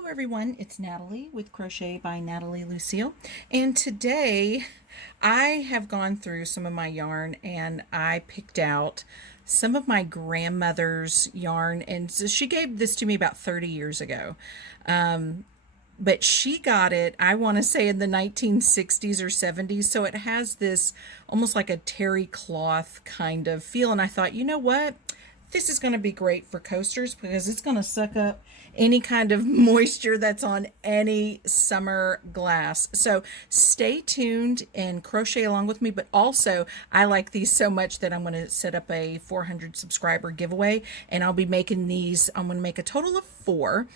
Hello everyone, it's Natalie with Crochet by NatalieLucille, and today I have gone through some of my yarn and I picked out some of my grandmother's yarn, and so she gave this to me about 30 years ago. But she got it, I want to say, in the 1960s or 70s, so it has this almost like a terry cloth kind of feel, and I thought, you know what? This is going to be great for coasters because it's going to suck up any kind of moisture that's on any summer glass. So stay tuned and crochet along with me. But also, I like these so much that I'm going to set up a 400 subscriber giveaway, and I'll be making these. I'm going to make a total of 4.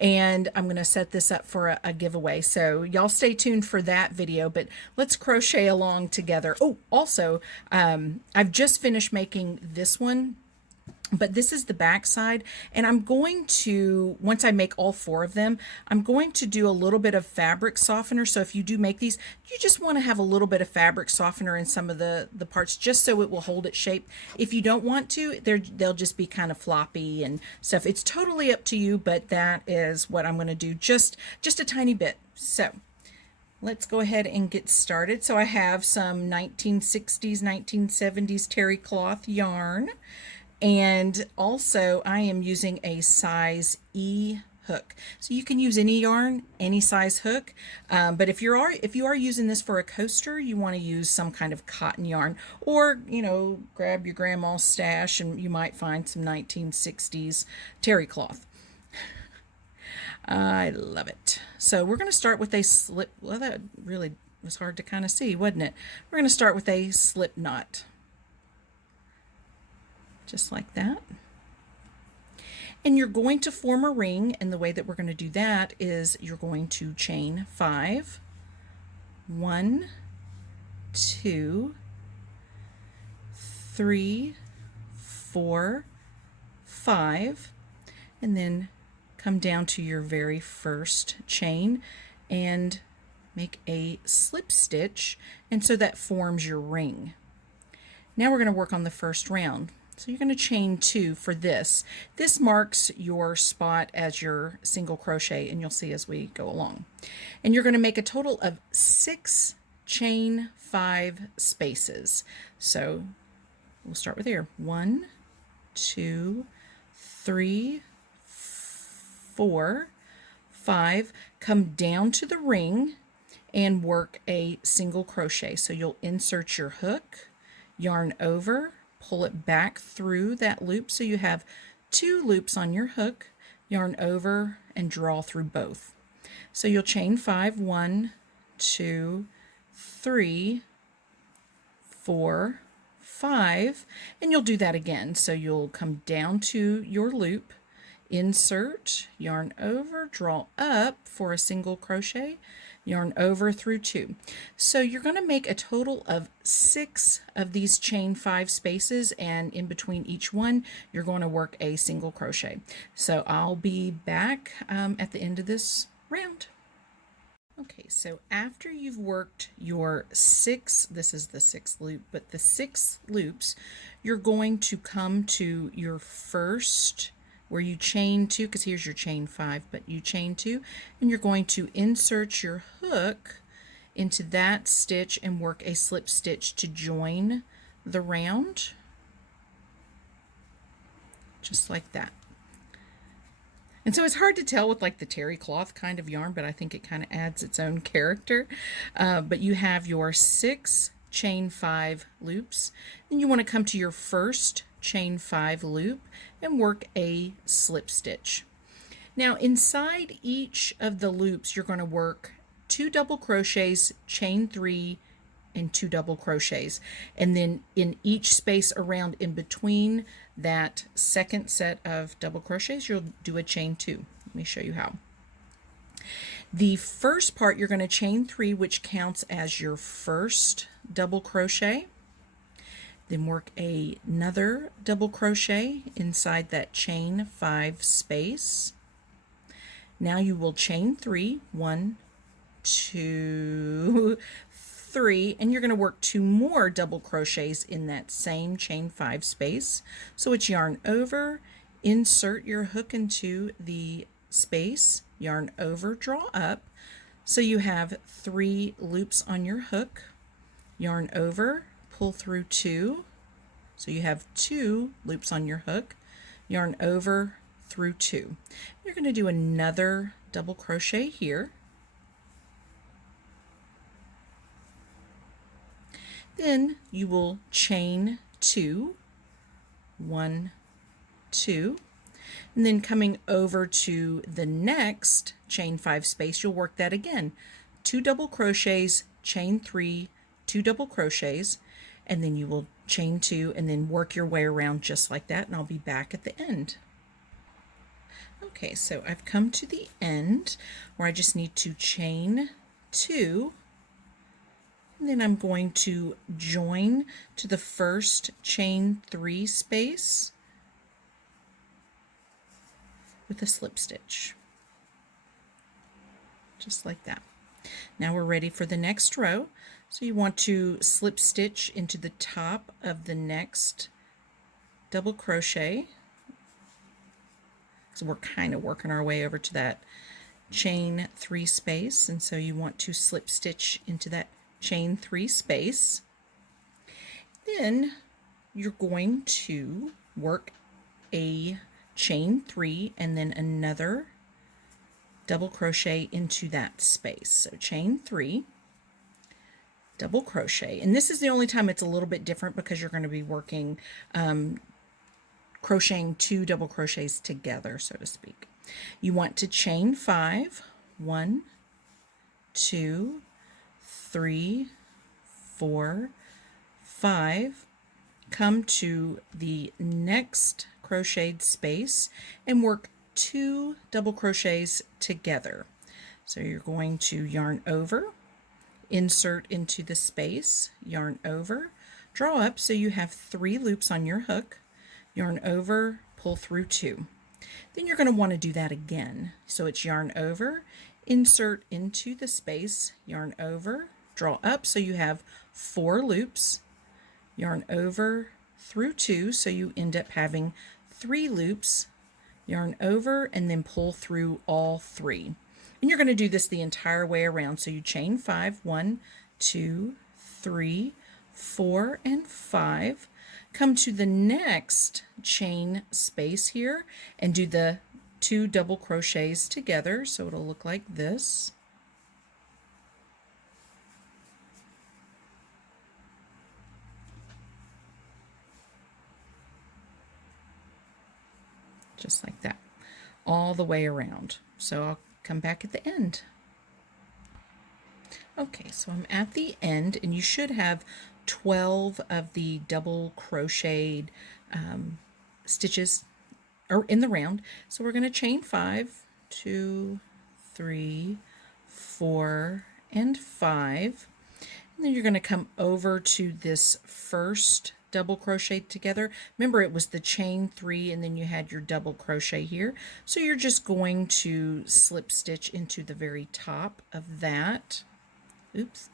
And I'm going to set this up for a giveaway. So y'all stay tuned for that video, but let's crochet along together. Oh, also, I've just finished making this one. But this is the back side, and I'm going to, once I make all 4 of them, I'm going to do a little bit of fabric softener. So if you do make these, you just want to have a little bit of fabric softener in some of the parts just so it will hold its shape. If you don't want to, they'll just be kind of floppy and stuff. It's totally up to you, but that is what I'm going to do, just a tiny bit. So let's go ahead and get started. So I have some 1960s, 1970s terry cloth yarn. And also I am using a size E hook. So you can use any yarn, any size hook. But if you are using this for a coaster, you want to use some kind of cotton yarn, or, grab your grandma's stash and you might find some 1960s terry cloth. I love it. So we're going to start with a slip. Well, that really was hard to kind of see, wasn't it? We're going to start with a slip knot. Just like that. And you're going to form a ring, and the way that we're going to do that is you're going to chain 5, 1, 2, 3, 4, 5, and then come down to your very first chain and make a slip stitch, and so that forms your ring. Now we're going to work on the first round. So you're going to chain 2 for this. This marks your spot as your single crochet, and you'll see as we go along. And you're going to make a total of 6 chain 5 spaces. So we'll start with here. 1, 2, 3, 4, 5. Come down to the ring and work a single crochet. So you'll insert your hook, yarn over, pull it back through that loop, so you have 2 loops on your hook, yarn over, and draw through both. So you'll chain 5, 1, 2, 3, 4, 5, and you'll do that again. So you'll come down to your loop, insert, yarn over, draw up for a single crochet, yarn over through 2. So you're going to make a total of 6 of these chain 5 spaces, and in between each one you're going to work a single crochet. So I'll be back at the end of this round. Okay, so after you've worked your 6, this is the 6th loop, but the 6 loops, you're going to come to your first, where you chain 2, because here's your chain 5, but you chain 2, and you're going to insert your hook into that stitch and work a slip stitch to join the round, just like that. And so it's hard to tell with like the terry cloth kind of yarn, but I think it kind of adds its own character. But you have your 6 chain 5 loops, and you want to come to your first chain 5 loop and work a slip stitch. Now inside each of the loops you're going to work 2 double crochets, chain 3, and 2 double crochets, and then in each space around in between that second set of double crochets you'll do a chain 2. Let me show you how. The first part you're going to chain 3, which counts as your first double crochet. Then work another double crochet inside that chain 5 space. Now you will chain 3, 1, 2, 3, and you're going to work 2 more double crochets in that same chain 5 space. So it's yarn over, insert your hook into the space, yarn over, draw up. So you have 3 loops on your hook, yarn over, pull through 2. So you have 2 loops on your hook, yarn over through 2. You're going to do another double crochet here. Then you will chain 2, 1, 2, and then coming over to the next chain 5 space, you'll work that again. 2 double crochets, chain 3, 2 double crochets, and then you will chain 2 and then work your way around just like that, and I'll be back at the end. Okay, so I've come to the end where I just need to chain 2, and then I'm going to join to the first chain 3 space with a slip stitch, just like that. Now we're ready for the next row. So you want to slip stitch into the top of the next double crochet. So we're kind of working our way over to that chain 3 space, and so you want to slip stitch into that chain 3 space. Then you're going to work a chain 3 and then another double crochet into that space. So chain 3, double crochet, and this is the only time it's a little bit different because you're going to be working crocheting 2 double crochets together, so to speak. You want to chain 5, 1, 2, 3, 4, 5, come to the next crocheted space and work 2 double crochets together. So you're going to yarn over, insert into the space, yarn over, draw up so you have 3 loops on your hook, yarn over, pull through 2. Then you're going to want to do that again. So it's yarn over, insert into the space, yarn over, draw up so you have 4 loops, yarn over through 2 so you end up having 3 loops, yarn over, and then pull through all 3. And you're going to do this the entire way around. So you chain 5, 1, 2, 3, 4, and 5. Come to the next chain space here and do the 2 double crochets together. So it'll look like this. Just like that, all the way around. So I'll come back at the end. Okay, so I'm at the end, and you should have 12 of the double crocheted stitches in the round. So we're going to chain 5, 2, 3, 4, and 5. And then you're going to come over to this first double crochet together. Remember, it was the chain 3 and then you had your double crochet here. So you're just going to slip stitch into the very top of that. Oops.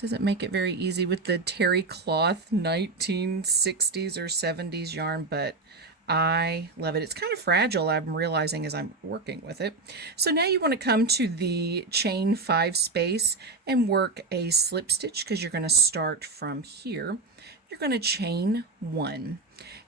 Doesn't make it very easy with the terry cloth 1960s or 70s yarn, but I love it. It's kind of fragile, I'm realizing as I'm working with it. So now you want to come to the chain 5 space and work a slip stitch because you're going to start from here. You're going to chain 1.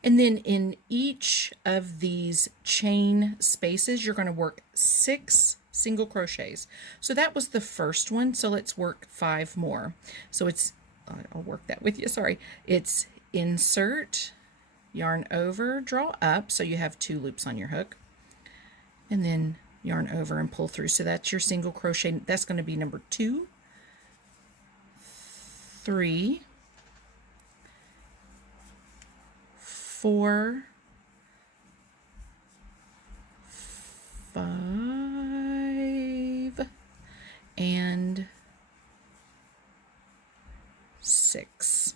And then in each of these chain spaces, you're going to work 6 single crochets. So that was the first one. So let's work 5 more. So it's, I'll work that with you, sorry. It's insert, yarn over, draw up, so you have 2 loops on your hook, and then yarn over and pull through. So that's your single crochet. That's going to be number 2, 3, 4, 5, and 6.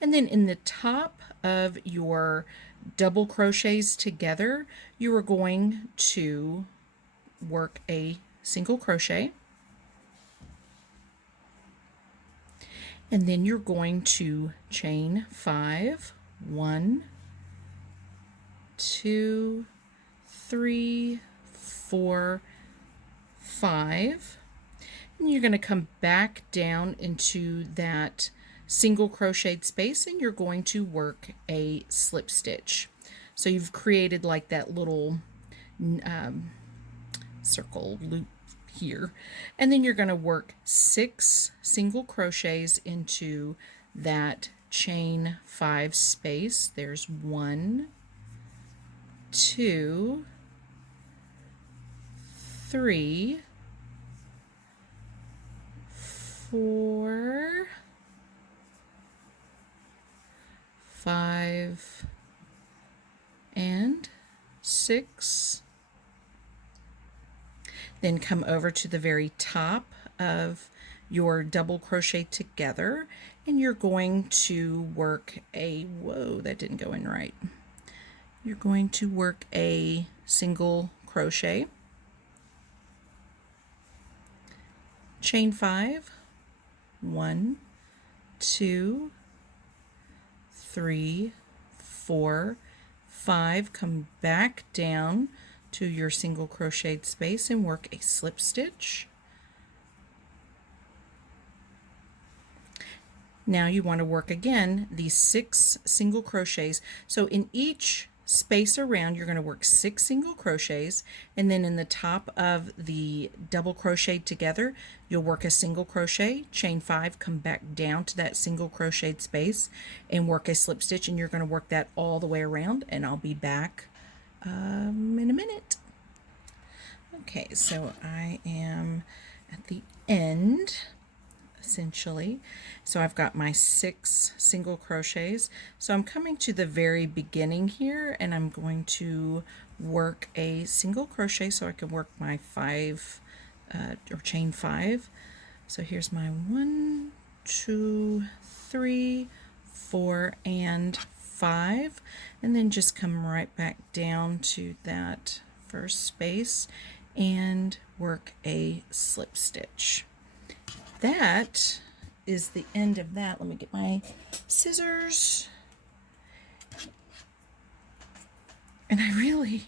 And then in the top of your double crochets together, you are going to work a single crochet, and then you're going to chain 5, 1, 2, 3, 4, 5, and you're going to come back down into that single crocheted space, and you're going to work a slip stitch. So you've created like that little circle loop here, and then you're going to work 6 single crochets into that chain 5 space. There's 1, 2, 3, 4, 5, and 6. Then come over to the very top of your double crochet together, and you're going to work a, whoa, that didn't go in right. You're going to work a single crochet, chain 5, 1, 2, 3, 4, 5, come back down to your single crocheted space and work a slip stitch. Now you want to work again these 6 single crochets. So in each space around, you're going to work 6 single crochets, and then in the top of the double crochet together, you'll work a single crochet, chain 5, come back down to that single crocheted space and work a slip stitch, and you're going to work that all the way around, and I'll be back in a minute. Okay, so I am at the end essentially. So I've got my 6 single crochets. So I'm coming to the very beginning here, and I'm going to work a single crochet so I can work my 5 or chain 5. So here's my 1, 2, 3, 4, and 5, and then just come right back down to that first space and work a slip stitch. That is the end of that. Let me get my scissors. And I really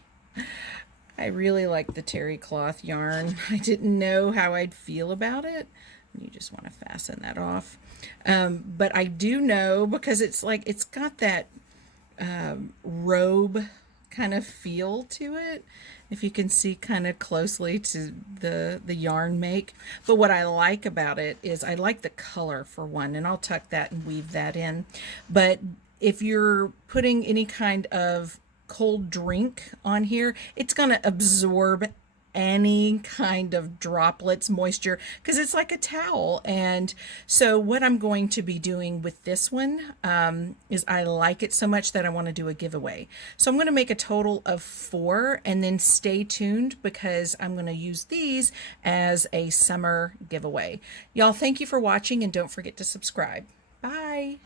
like the terry cloth yarn. I didn't know how I'd feel about it. You just want to fasten that off. But I do know, because it's like, it's got that robe kind of feel to it, if you can see kind of closely to the yarn make. But what I like about it is I like the color for one, and I'll tuck that and weave that in. But if you're putting any kind of cold drink on here, it's going to absorb any kind of droplets, moisture, because it's like a towel. And so what I'm going to be doing with this one is I like it so much that I want to do a giveaway. So I'm going to make a total of 4, and then stay tuned because I'm going to use these as a summer giveaway. Y'all, thank you for watching, and don't forget to subscribe. Bye.